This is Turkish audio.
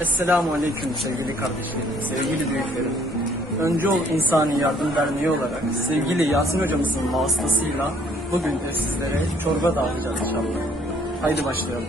Esselamu Aleyküm sevgili kardeşlerim, sevgili büyüklerim. Önce Ol insani Yardım Derneği olarak sevgili Yasin hocamızın vasıtasıyla bugün de sizlere çorba dağıtacağız inşallah. Haydi başlayalım.